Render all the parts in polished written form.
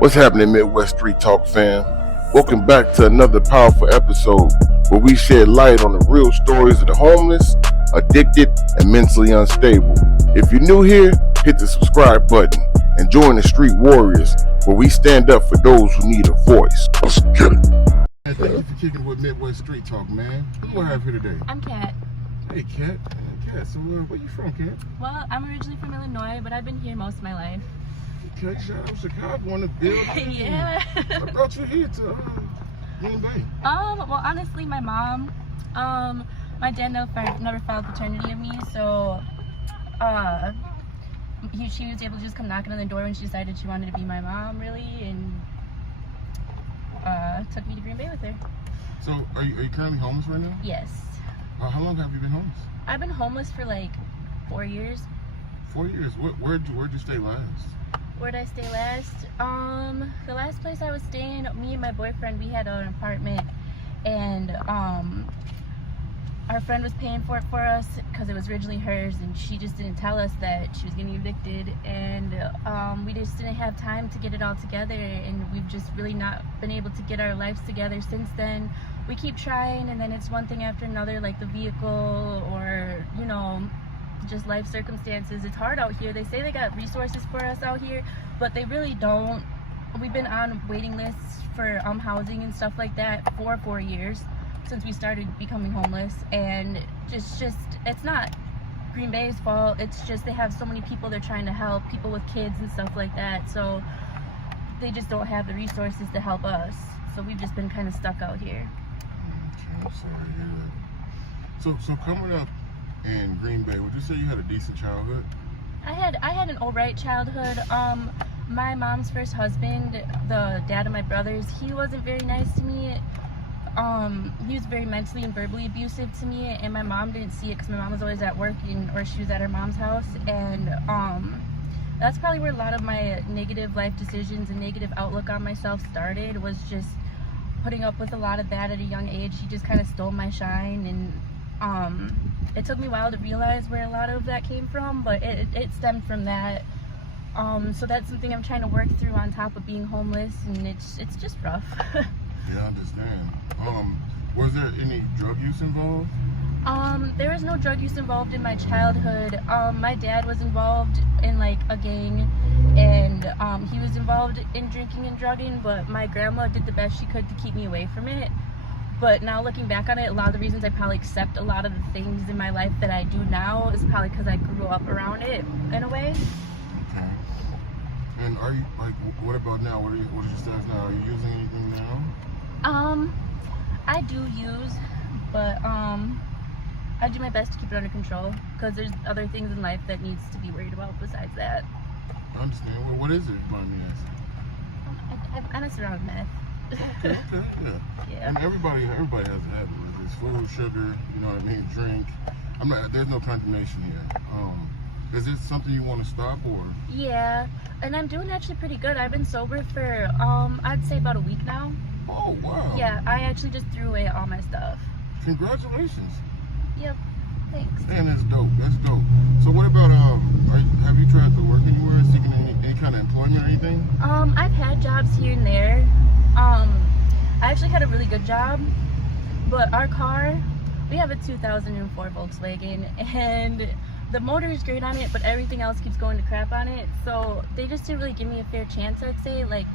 What's happening, Midwest Street Talk fam? Welcome back to another powerful episode where we shed light on the real stories of the homeless, addicted, and mentally unstable. If you're new here, hit the subscribe button and join the Street Warriors where we stand up for those who need a voice. Let's get it. Thank you for kicking with Midwest Street Talk, man. Who do I have here today? I'm Kat. Hey, Kat. Kat, so where you from, Kat? Well, I'm originally from Illinois, but I've been here most of my life. Okay, shout out Chicago on the building. Yeah. What brought you here to Green Bay? Well, honestly, my mom, my dad never filed paternity of me, so, she was able to just come knocking on the door when she decided she wanted to be my mom, really, and, took me to Green Bay with her. So, are you currently homeless right now? Yes. How long have you been homeless? I've been homeless for like 4 years. 4 years? Where'd you stay last? Where'd I stay last? The last place I was staying, me and my boyfriend, we had an apartment, and our friend was paying for it for us because it was originally hers, and she just didn't tell us that she was getting evicted, and we just didn't have time to get it all together, and we've just really not been able to get our lives together since then. We keep trying, and then it's one thing after another, like the vehicle or, you know, just life circumstances. It's hard out here. They say they got resources for us out here, but they really don't. We've been on waiting lists for housing and stuff like that for 4 years since we started becoming homeless, and just it's not Green Bay's fault. It's just they have so many people they're trying to help, people with kids and stuff like that, so they just don't have the resources to help us, so we've just been kind of stuck out here. Okay, I'm sorry to hear that. So coming up in Green Bay, would you say you had a decent childhood? I had an alright childhood. My mom's first husband, the dad of my brothers, he wasn't very nice to me. He was very mentally and verbally abusive to me, and my mom didn't see it because my mom was always at work or she was at her mom's house, and that's probably where a lot of my negative life decisions and negative outlook on myself started, was just putting up with a lot of that at a young age. He just kind of stole my shine, and it took me a while to realize where a lot of that came from, but it stemmed from that. So that's something I'm trying to work through on top of being homeless, and it's just rough. Yeah, I understand. Was there any drug use involved? There was no drug use involved in my childhood. My dad was involved in like a gang, and he was involved in drinking and drugging, but my grandma did the best she could to keep me away from it. But now looking back on it, a lot of the reasons I probably accept a lot of the things in my life that I do now is probably because I grew up around it in a way. Okay. And are you, like, what about now? What are your stats now? Are you using anything now? I do use, but I do my best to keep it under control because there's other things in life that needs to be worried about besides that. I understand. Well, what is it, if I may ask? I mess around with meth. Okay, yeah. And everybody has a habit with this. Food, sugar, you know what I mean, drink. There's no condemnation here. Is it something you want to stop, or? Yeah, and I'm doing actually pretty good. I've been sober for, I'd say about a week now. Oh, wow. Yeah, I actually just threw away all my stuff. Congratulations. Yep, thanks. Man, that's dope. So what about, have you tried to work anywhere, seeking any kind of employment or anything? I've had jobs here and there. I actually had a really good job, but our car, we have a 2004 Volkswagen, and the motor is great on it, but everything else keeps going to crap on it, so they just didn't really give me a fair chance, I'd say. Like,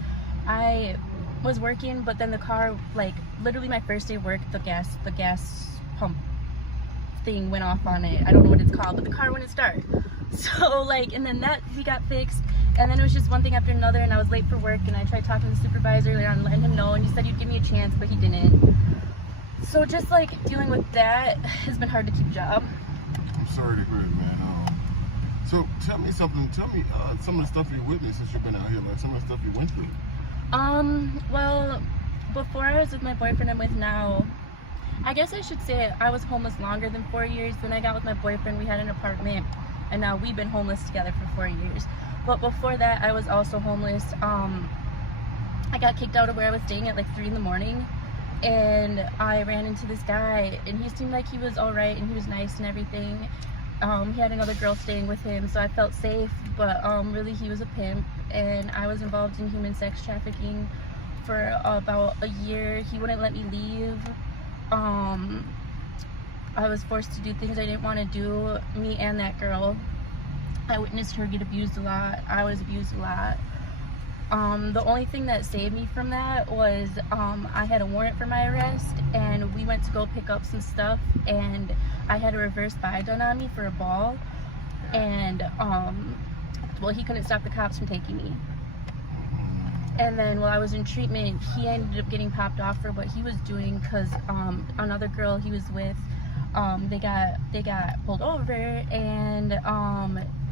I was working, but then the car, like, literally my first day of work, the gas pump thing went off on it. I don't know what it's called, but the car wouldn't start. So, like, and then that we got fixed, and then it was just one thing after another, and I was late for work, and I tried talking to the supervisor earlier on and letting him know, and he said he'd give me a chance, but he didn't. So just, like, dealing with that has been hard to keep a job. I'm sorry to hear it, man. So tell me something. Tell me some of the stuff you witnessed since you've been out here, like some of the stuff you went through. Well, before I was with my boyfriend I'm with now, I guess I should say I was homeless longer than 4 years. When I got with my boyfriend, we had an apartment, and now we've been homeless together for 4 years. But before that, I was also homeless. I got kicked out of where I was staying at like 3 in the morning, and I ran into this guy, and he seemed like he was alright, and he was nice and everything. He had another girl staying with him, so I felt safe, but really he was a pimp, and I was involved in human sex trafficking for about a year. He wouldn't let me leave. I was forced to do things I didn't want to do, me and that girl. I witnessed her get abused a lot. I was abused a lot. The only thing that saved me from that was I had a warrant for my arrest, and we went to go pick up some stuff, and I had a reverse buy done on me for a ball, and well, he couldn't stop the cops from taking me. And then while I was in treatment, he ended up getting popped off for what he was doing, because another girl he was with, they got pulled over, and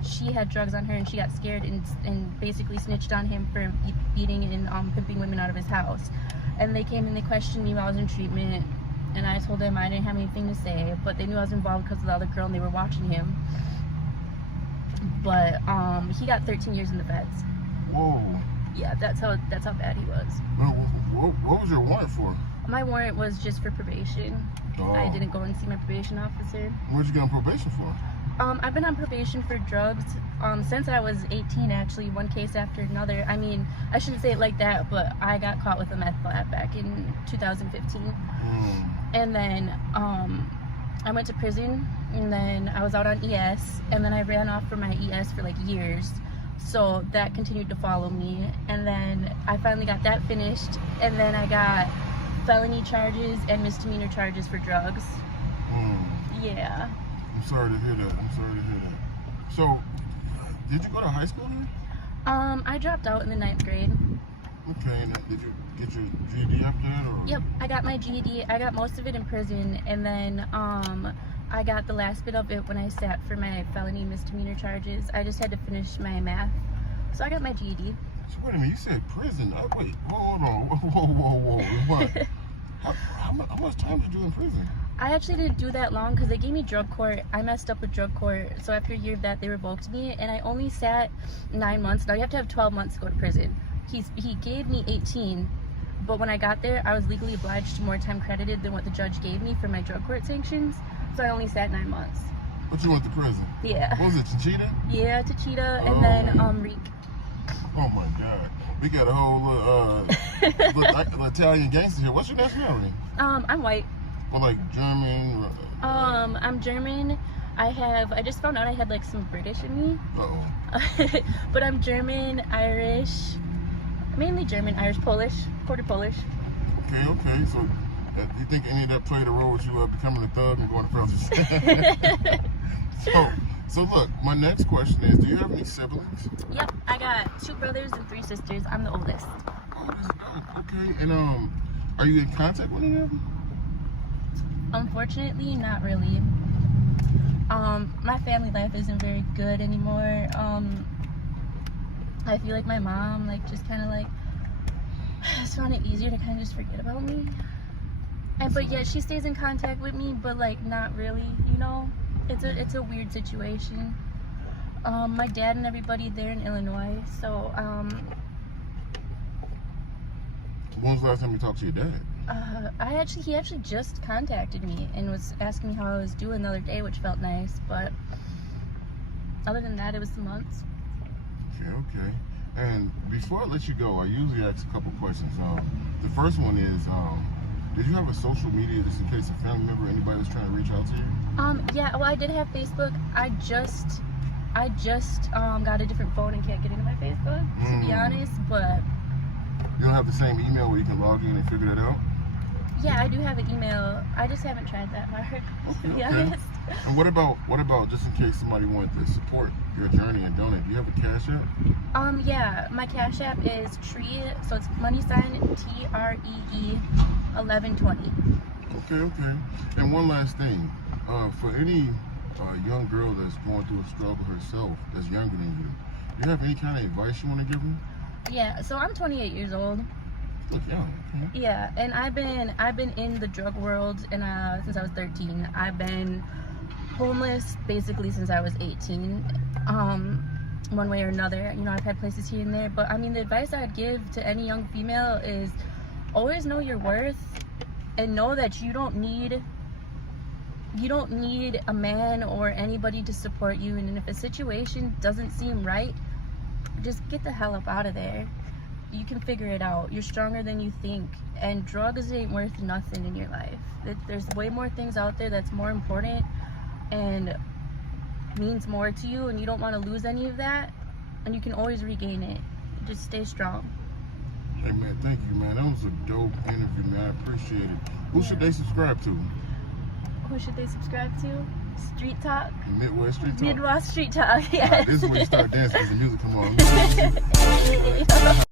she had drugs on her, and she got scared and basically snitched on him for beating and pimping women out of his house. And they came and they questioned me while I was in treatment, and I told them I didn't have anything to say, but they knew I was involved because of the other girl and they were watching him. But he got 13 years in the feds. Whoa. Yeah, that's how bad he was. What was your warrant for? My warrant was just for probation. Oh. I didn't go and see my probation officer. What'd you get on probation for? I've been on probation for drugs since I was 18, actually, one case after another. I mean, I shouldn't say it like that, but I got caught with a meth lab back in 2015. And then I went to prison, and then I was out on ES, and then I ran off from my ES for like years. So that continued to follow me, and then I finally got that finished, and then I got felony charges and misdemeanor charges for drugs. Yeah. I'm sorry to hear that. So, did you go to high school here? I dropped out in the 9th grade. Okay, and did you get your GED after that? Or? Yep, I got my GED. I got most of it in prison, and then I got the last bit of it when I sat for my felony misdemeanor charges. I just had to finish my math. So I got my GED. So wait a minute, you said prison. Wait, hold on. Whoa. What? how much time did you do in prison? I actually didn't do that long because they gave me drug court. I messed up with drug court. So after a year of that, they revoked me, and I only sat 9 months. Now you have to have 12 months to go to prison. He gave me 18, but when I got there, I was legally obliged to more time credited than what the judge gave me for my drug court sanctions. So I only sat 9 months. But you went to prison? Yeah. What was it, Cheetah? Yeah, to Cheetah, and then Reek. Oh my God. We got a whole little Italian gangster here. What's your nationality? I'm white. Or like German? I'm German. I just found out I had like some British in me. Uh-oh. But I'm German, Irish, mainly German, Irish, Polish, quarter Polish. Okay. So, do you think any of that played a role with you becoming a thug and going to prison? So look, my next question is, do you have any siblings? Yep, I got 2 brothers and 3 sisters. I'm the oldest. Oh, that's good. Okay, and are you in contact with any of them? Unfortunately, not really. My family life isn't very good anymore. I feel like my mom just kind of just found it easier to kind of just forget about me. But yeah, she stays in contact with me, but not really, you know. It's a weird situation. My dad and everybody, they're in Illinois, so When was the last time you talked to your dad? he actually just contacted me and was asking me how I was doing the other day, which felt nice, but other than that, it was some months. Okay. And before I let you go, I usually ask a couple questions. The first one is, did you have a social media just in case a family member or anybody was trying to reach out to you? Yeah, well, I did have Facebook. I just got a different phone and can't get into my Facebook, to be honest, but... You don't have the same email where you can log in and figure that out? Yeah, I do have an email. I just haven't tried that hard, to be honest. And what about just in case somebody wanted to support your journey and donate? Do you have a Cash App? Yeah, my Cash App is Tree, so it's $TREE 1120. Okay. And one last thing, for any young girl that's going through a struggle herself, that's younger than you, do you have any kind of advice you want to give them? Yeah, so I'm 28 years old. Look young. Okay. Yeah, and I've been in the drug world and since I was 13. I've been homeless basically since I was 18. One way or another, you know, I've had places here and there, but I mean, the advice I'd give to any young female is always know your worth and know that you don't need a man or anybody to support you, and if a situation doesn't seem right, just get the hell up out of there. You can figure it out. You're stronger than you think. And drugs ain't worth nothing in your life. There's way more things out there that's more important and means more to you, and you don't want to lose any of that. And you can always regain it. Just stay strong. Hey man, thank you, man. That was a dope interview, man. I appreciate it. Who should they subscribe to? Who should they subscribe to? Street Talk? Midwest Street Talk? Midwest Street Talk, yes. This is where you start dancing because the music come on.